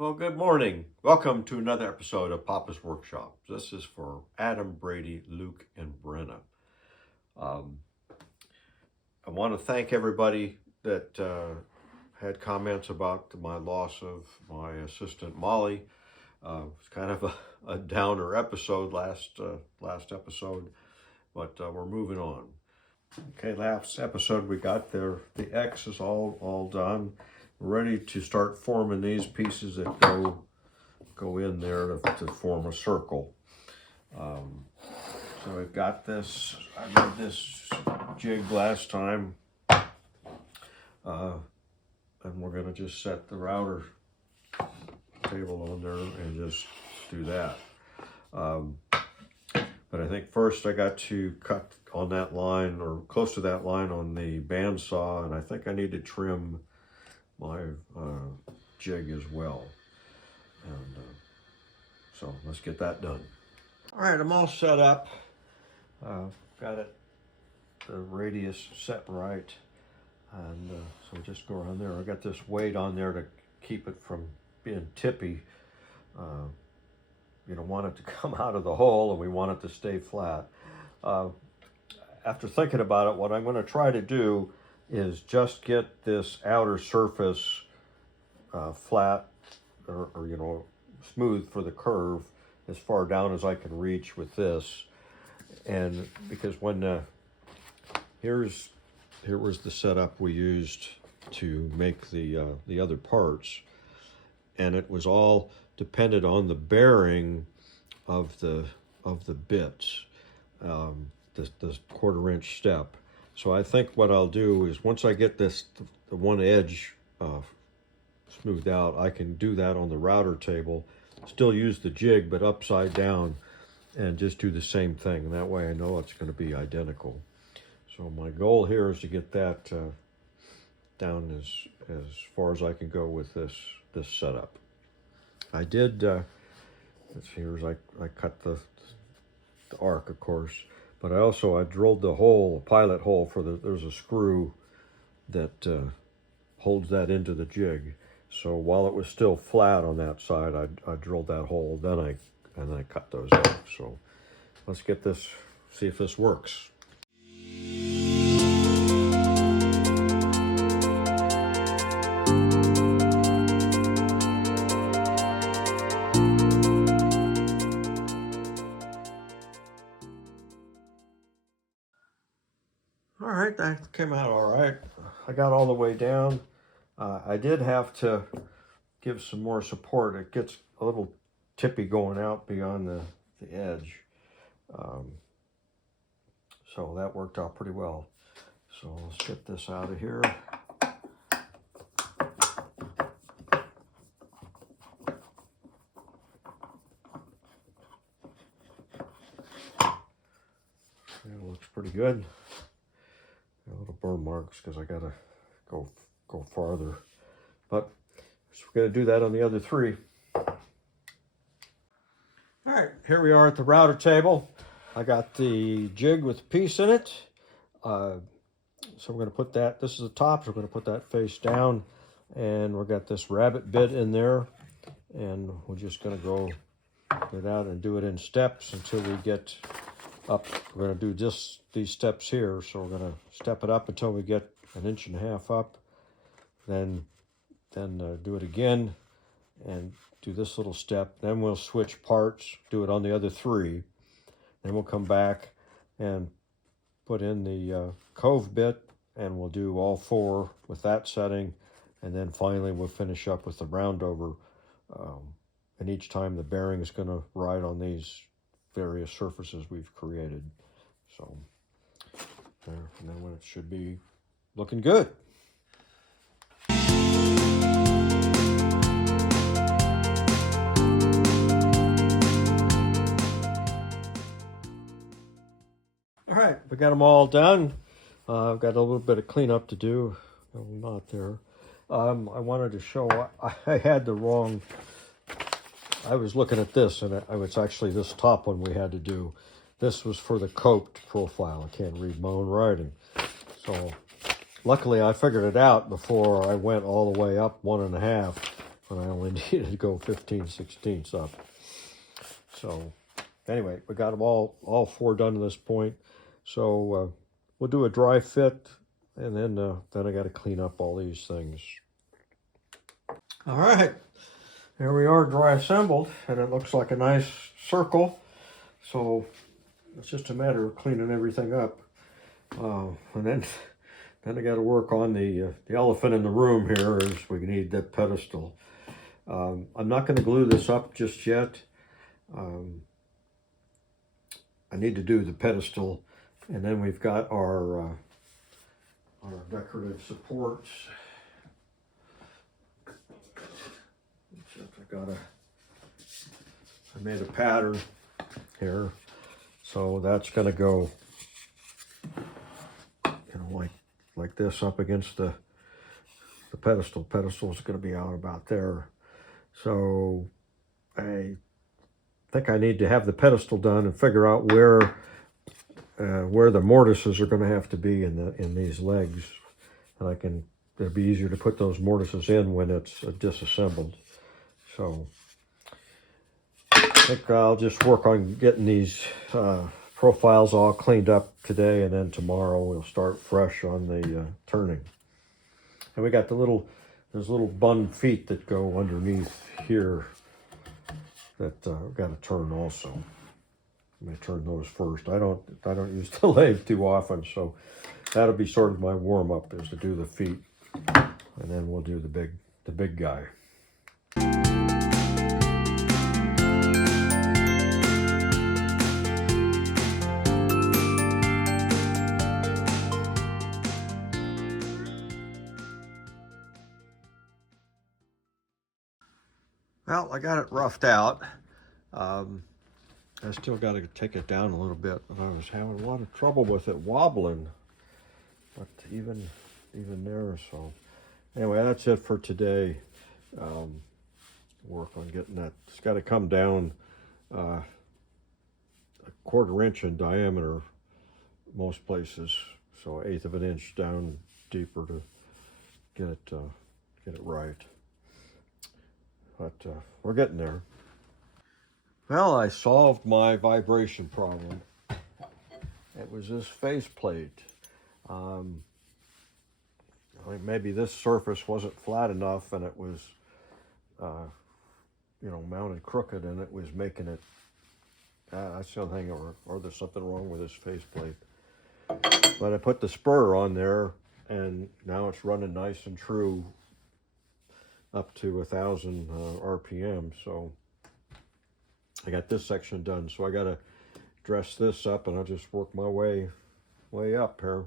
Well, good morning. Welcome to another episode of Papa's Workshop. This is for Adam, Brady, Luke, and Brenna. I want to thank everybody that had comments about my loss of my assistant Molly. It's kind of a downer episode last episode, but we're moving on. Okay, last episode we got the X is all done. We're ready to start forming these pieces that go in there to form a circle. So we've got this. I made this jig last time, and we're going to just set the router table on there and just do that. But I think first I got to cut on that line or close to that line on the bandsaw, and I think I need to trim my jig as well. And so let's get that done. All right, I'm all set up. Got it, the radius set right. And so just go around there. I got this weight on there to keep it from being tippy. You don't want it to come out of the hole, and we want it to stay flat. After thinking about it, what I'm going to try to do is just get this outer surface flat or smooth for the curve as far down as I can reach with this. And because when here was the setup we used to make the other parts, and it was all depended on the bearing of the bits, this 1/4 inch step. So I think what I'll do is once I get the one edge smoothed out, I can do that on the router table, still use the jig but upside down, and just do the same thing. And that way I know it's going to be identical. So my goal here is to get that down as far as I can go with this setup. I did, here's I cut the arc, of course, but I drilled the hole, a pilot hole for there's a screw that holds that into the jig. So while it was still flat on that side, I drilled that hole, then I cut those out. So let's get this, see if this works. All right, that came out all right. I got all the way down. I did have to give some more support. It gets a little tippy going out beyond the edge. So that worked out pretty well. So let's get this out of here. It looks pretty good. A little burn marks because I gotta go farther, but so we're gonna do that on the other three. All right, here we are at the router table. I got the jig with a piece in it, so we're gonna put that. This is the top, so we're gonna put that face down, and we've got this rabbit bit in there, and we're just gonna go get out and do it in steps until we get up. We're going to do these steps here, so we're going to step it up until we get 1.5 inches up, then do it again and do this little step. Then we'll switch parts, do it on the other three, then we'll come back and put in the cove bit, and we'll do all 4 with that setting, and then finally we'll finish up with the round over, and each time the bearing is going to ride on these various surfaces we've created. So there, and then when it should be looking good. All right, we got them all done. I've got a little bit of cleanup to do. No, not there. I wanted to show, I had the wrong, I was looking at this, and it was actually this top one we had to do. This was for the coped profile. I can't read my own writing. So luckily I figured it out before I went all the way up 1.5, and I only needed to go 15/16 up. So anyway, we got them all four done to this point. So we'll do a dry fit, and then I got to clean up all these things. All right, here we are, dry assembled, and it looks like a nice circle. So it's just a matter of cleaning everything up, and then I got to work on the elephant in the room here. Is we need that pedestal. I'm not going to glue this up just yet. I need to do the pedestal, and then we've got our decorative supports. I made a pattern here, so that's going to go, like this up against the pedestal. Pedestal is going to be out about there. So I think I need to have the pedestal done and figure out where the mortises are going to have to be in these legs, and it'll be easier to put those mortises in when it's disassembled. So I think I'll just work on getting these profiles all cleaned up today, and then tomorrow we'll start fresh on the turning. And we got those little bun feet that go underneath here that I've got to turn also. I'm going to turn those first. I don't use the lathe too often, so that'll be sort of my warm up, is to do the feet, and then we'll do the big guy. Well, I got it roughed out. I still got to take it down a little bit. I was having a lot of trouble with it wobbling, but even there. So anyway, that's it for today. Work on getting that. It's got to come down a 1/4 inch in diameter most places, so 1/8 of an inch down deeper to get it right. But we're getting there. Well, I solved my vibration problem. It was this faceplate. Maybe this surface wasn't flat enough, and it was, mounted crooked, and it was making it. That's the only thing, or there's something wrong with this faceplate. But I put the spur on there, and now it's running nice and true up to 1,000 RPM. So I got this section done. So I got to dress this up, and I'll just work my way up here.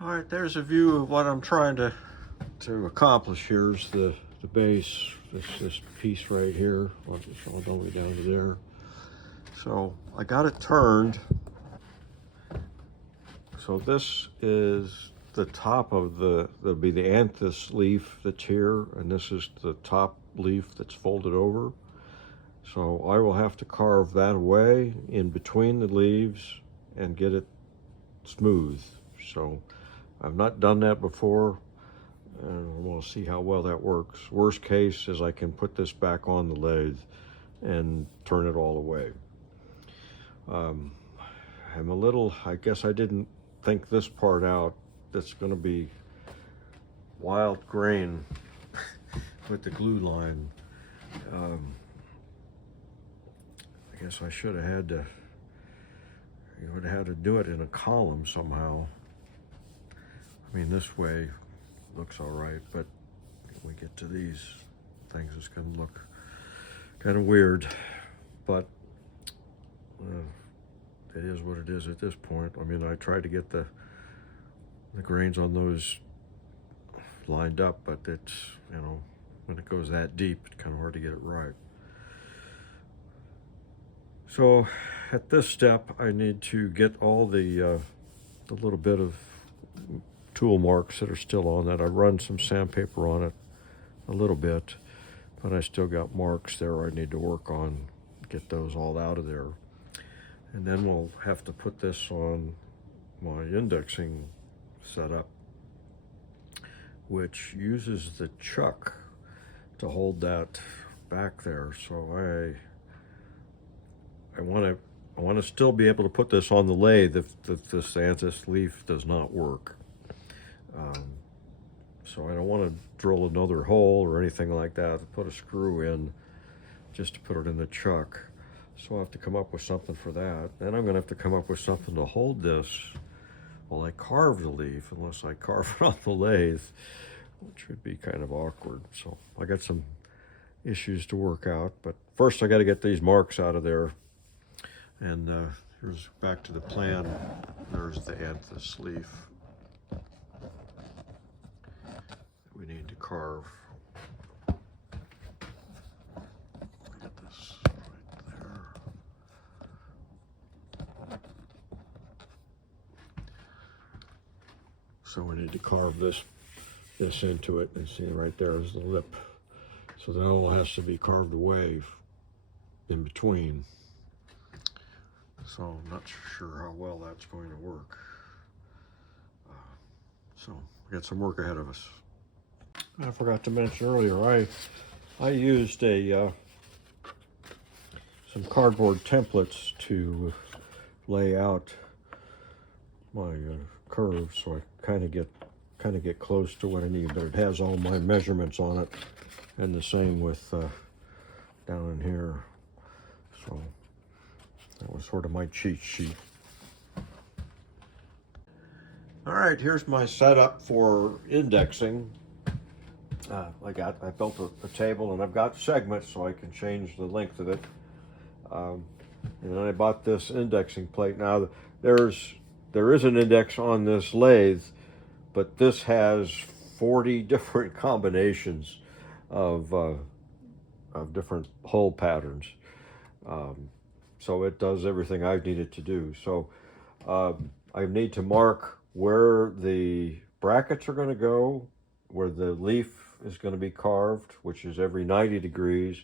All right, there's a view of what I'm trying to accomplish. Here's the base, this piece right here. I'll just all the way down to there. So I got it turned. So this is the top of there'll be the anthus leaf that's here, and this is the top leaf that's folded over. So I will have to carve that away in between the leaves and get it smooth. So I've not done that before, and we'll see how well that works. Worst case is I can put this back on the lathe and turn it all away. I guess I didn't think this part out. That's going to be wild grain with the glue line. I guess I should have had to. You would have had to do it in a column somehow. I mean, this way looks all right, but when we get to these things, it's going to look kind of weird. But it is what it is at this point. I mean, I tried to get the grains on those lined up, but it's, when it goes that deep, it's kind of hard to get it right. So at this step, I need to get all the little bit of tool marks that are still on that. I run some sandpaper on it a little bit, but I still got marks there I need to work on, get those all out of there. And then we'll have to put this on my indexing setup, which uses the chuck to hold that back there. So I want to still be able to put this on the lathe if this anthus leaf does not work. So I don't want to drill another hole or anything like that to put a screw in just to put it in the chuck. So I'll have to come up with something for that. Then I'm going to have to come up with something to hold this while I carve the leaf, unless I carve it on the lathe, which would be kind of awkward. So I got some issues to work out, but first I got to get these marks out of there. And here's back to the plan. There's the anthus leaf we need to carve. Get this right there. So we need to carve this into it, and see right there is the lip. So that all has to be carved away in between. So I'm not sure how well that's going to work. So we got some work ahead of us. I forgot to mention earlier, I used some cardboard templates to lay out my curves, so I kind of get close to what I need. But it has all my measurements on it, and the same with down in here. So that was sort of my cheat sheet. All right, here's my setup for indexing. I built a table, and I've got segments so I can change the length of it. And then I bought this indexing plate. Now there is an index on this lathe, but this has 40 different combinations of different hole patterns. So it does everything I've needed to do. So I need to mark where the brackets are going to go, where the leaf is going to be carved, which is every 90 degrees.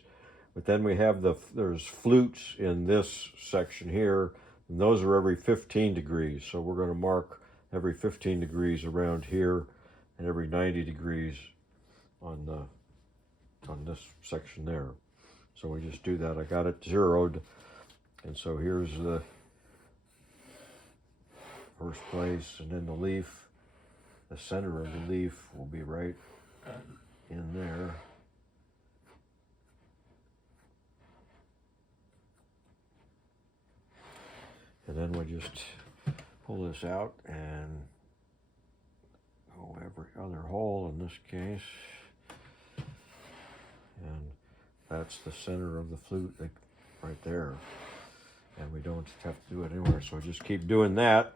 But then we have there's flutes in this section here, and those are every 15 degrees. So we're going to mark every 15 degrees around here, and every 90 degrees on this section there. So we just do that. I got it zeroed, and so here's the first place, and then the leaf, the center of the leaf will be right in there. And then we just pull this out and go every other hole in this case. And that's the center of the flute right there. And we don't have to do it anywhere, so just keep doing that.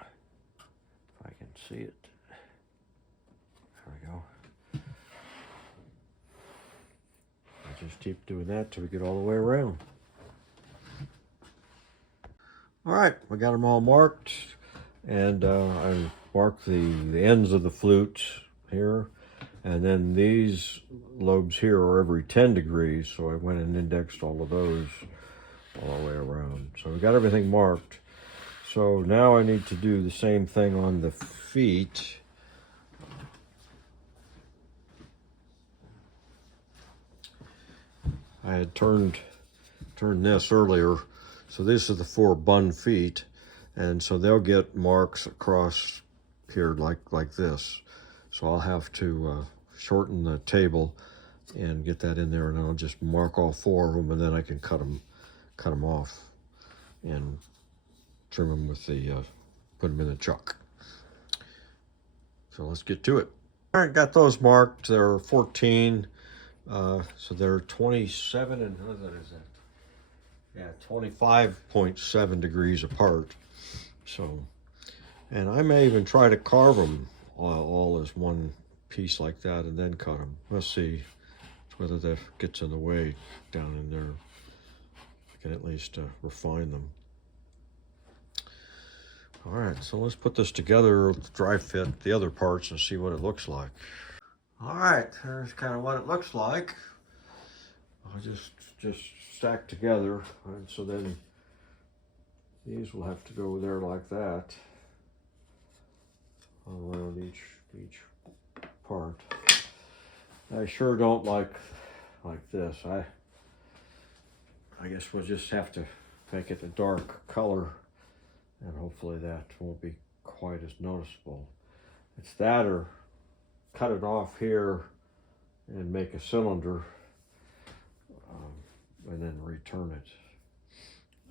If I can see it. There we go. Just keep doing that till we get all the way around. All right, we got them all marked, and I marked the ends of the flute here, and then these lobes here are every 10 degrees, so I went and indexed all of those all the way around. So we got everything marked. So now I need to do the same thing on the feet. I had turned this earlier, so these are the 4 bun feet, and so they'll get marks across here like this. So I'll have to shorten the table and get that in there, and I'll just mark all 4 of them, and then I can cut them off and trim them with the put them in the chuck. So let's get to it. All right, got those marked. They're 14. So they're 27 and what is that? Yeah, 25.7 degrees apart. So, and I may even try to carve them all as one piece like that and then cut them. Let's see whether that gets in the way down in there. I can at least refine them. All right, so let's put this together with dry fit the other parts and see what it looks like. All right, here's kind of what it looks like. I'll just stack together, and so then these will have to go there like that. each part. I sure don't like this. I guess we'll just have to make it a dark color, and hopefully that won't be quite as noticeable. It's that, or cut it off here and make a cylinder, and then return it.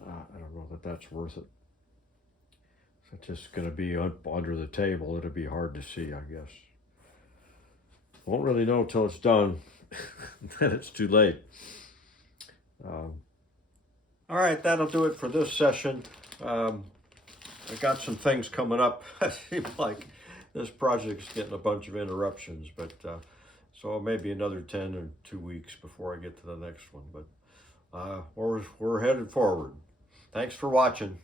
I don't know that that's worth it. So it's just going to be under the table. It'll be hard to see, I guess. Won't really know till it's done. Then it's too late. All right, that'll do it for this session. I got some things coming up. It seems like this project's getting a bunch of interruptions, but so maybe another 10 or 2 weeks before I get to the next one. But we're headed forward. Thanks for watching.